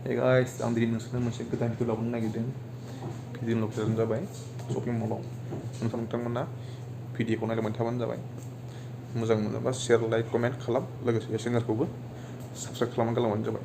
Hey guys, आं दिनै नोंसोरनो मोनसे गोदान भिडिअ लाबोनो नागिरदों। भिडिअनि लकेसना जाबाय शपिं मलाव। नोंथांमोना भिडिअखौ नायलांबाय थाबानो जाबाय। मोजां मोनोबा शेयार लाइक कमेन्ट खालाम लोगोसे चेनेलखौबो साबस्क्राइब खालामना गालांबानो जाबाय।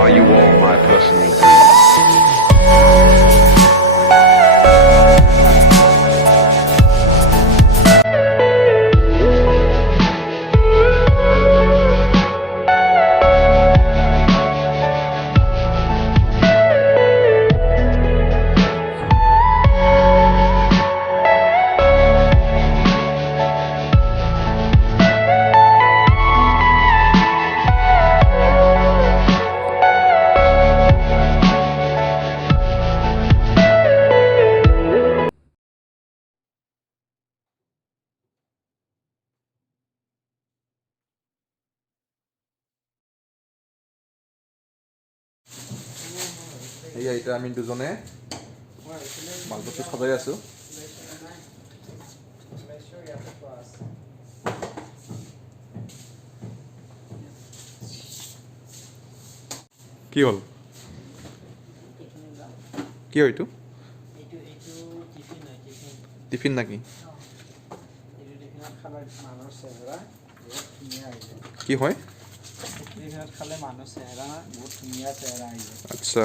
Are you all my personal dreams? এয়া এতিয়া আমি দুজনে মালপত্ৰ সজাই আছোঁ। কি হ'ল? কি হয় এইটো? টিফিন নাকি? কি হয়? খালে মানুহ চেহেৰা বহুত ধুনীয়া চেহেৰা আহিছে। আচ্ছা।